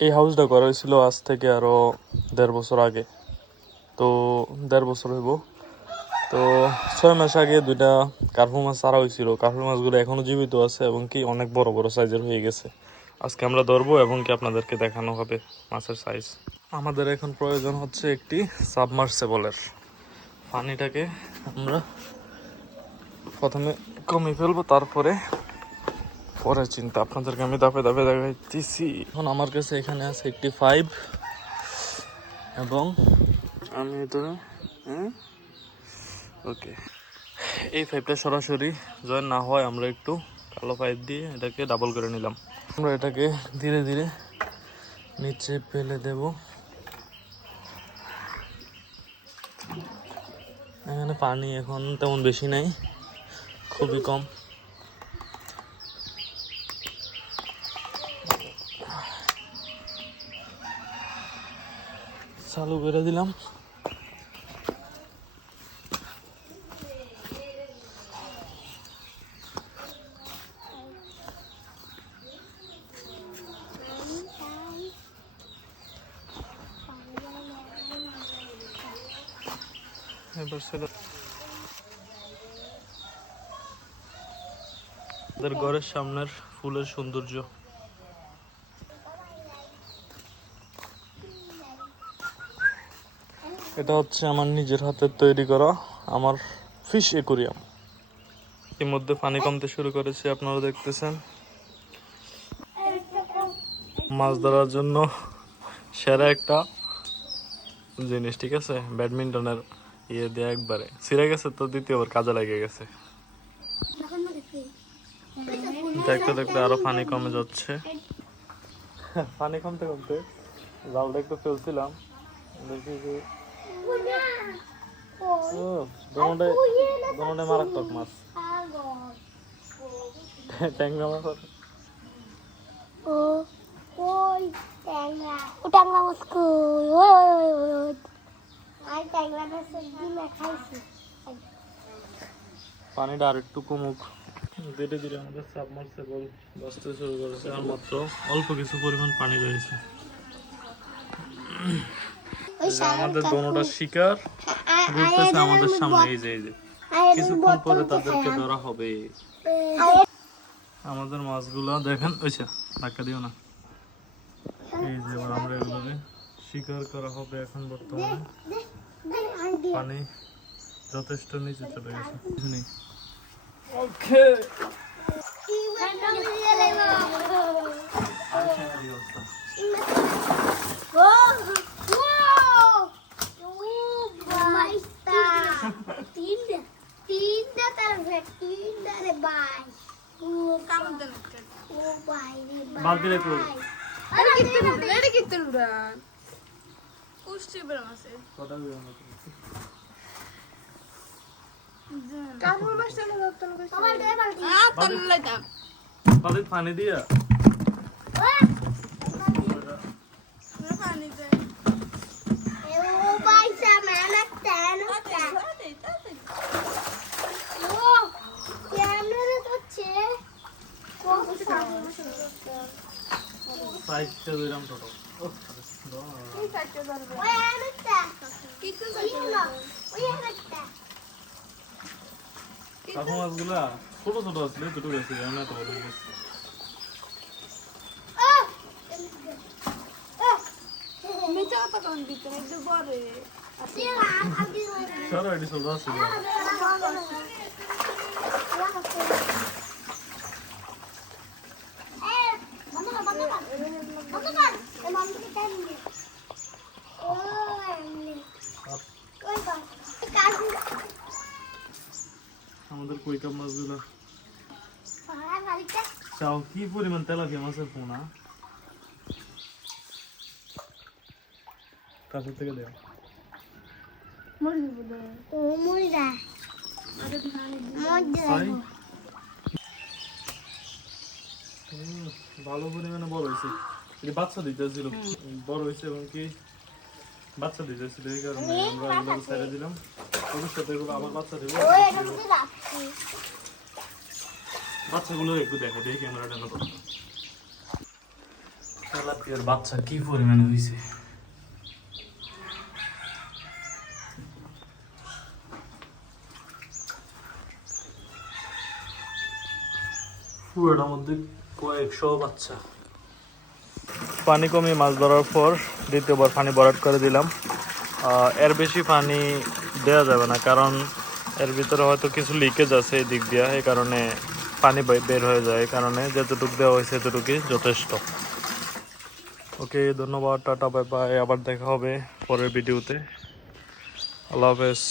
এই হাউসটা করা হয়েছিল আজ থেকে আরও 1.5 বছর আগে। তো 1.5 বছর হইব। তো 6 মাস আগে 2টা কার্পু মাছ ছাড়া হয়েছিল। কার্পু মাছগুলো এখনও জীবিত আছে এবং কি অনেক বড় বড় সাইজের হয়ে গেছে। আজকে আমরা ধরবো এবং কি আপনাদেরকে দেখানো হবে মাছের সাইজ। আমাদের এখন প্রয়োজন হচ্ছে একটি সাবমার্সেবলের। পানিটাকে আমরা প্রথমে কমিয়ে ফেলবো, তারপরে পরে চিন্তা আপনাদেরকে আমি ধাপে ধাপে দেখাইতেছি। এখন আমার কাছে এখানে আছে একটি 5 এবং আমি এটা ওকে, এই 5টা সরাসরি জয়েন না হয় আমরা একটু কালো পাইপ দিয়ে এটাকে ডাবল করে নিলাম। আমরা এটাকে ধীরে ধীরে নিচে ফেলে দেব। এখানে পানি এখন তেমন বেশি নাই, খুবই কম। চালু করে দিলাম। এবার সেটা আমাদের ঘরের সামনের ফুলের সৌন্দর্য। এটা হচ্ছে আমার নিজের হাতের তৈরি করা আমার ফিশ অ্যাকুরিয়াম। এর মধ্যে পানি কমতে শুরু করেছে, আপনারা দেখতেছেন। মাছ ধরার জন্য সেরা একটা জিনিস, ঠিক আছে। ব্যাডমিন্টনের ইয়ে দিয়ে একবারে ছিঁড়ে গেছে, তো দ্বিতীয়বার কাজে লেগে গেছে। দেখতে দেখতে আরো পানি কমে যাচ্ছে। পানি কমতে কমতে জালটা একটু ফেলছিলাম, দেখি যে দোনোটাই মারাত্মক মাছ। ট্যাংরা মাছ পানিটা আর একটু কমুক। ধীরে ধীরে আমাদের সাবমার্সিবল বসতে শুরু করেছে, আর মাত্র অল্প কিছু পরিমাণ পানি রয়েছে। আমাদের দোনোটা শিকার ঘুরতেছে আমাদের সামনে, এই যে কিছুক্ষণ পরে তাদেরকে ধরা হবে। আমাদের মাছগুলা দেখেন, ওইসা ধাক্কা দিও না। এই যে এবার আমরা এগুলোকে শিকার করা হবে। এখন বর্তমানে পানি যথেষ্ট নিচে চলে গেছে। ওকে, বালতি রেখে পানি দিয়া মাছগুলা ছোট ছোট আসলে দুটো গেছে। আমাদের কইকাপ মাছগুলো চাও কি পরিমাণ তেলাপিয়া মাছের পোনা, কাছে থেকে দেও। ভালো পরিমাণে বড় হয়েছে, বাচ্চা দিতেছিল, বড় হয়েছে এবং কি বাচ্চা দিতেছিল, এই কারণে আমরা এগুলো ছেড়ে দিলাম। ভবিষ্যতে এগুলো আবার বাচ্চা দেবো। বাচ্চাগুলো একটু দেখে দেখি ক্যামেরাটা না। তেলাপিয়ার বাচ্চা কি পরিমাণে হয়েছে। পুরোটার মধ্যে কয়েকশো বাচ্চা। পানি কমিয়ে মাছ ধরার পর দ্বিতীয়বার পানি ভরাট করে দিলাম। এর বেশি পানি দেওয়া যাবে না, কারণ এর ভিতরে হয়তো কিছু লিকেজ আছে এই দিক দিয়ে, এই কারণে পানি বের হয়ে যায়। এই কারণে যতটুকু দেওয়া হয়েছে এতটুকুই যথেষ্ট। ওকে, ধন্যবাদ, টাটা, বাই বাই। আবার দেখা হবে পরের ভিডিওতে। আল্লাহ হাফেজ।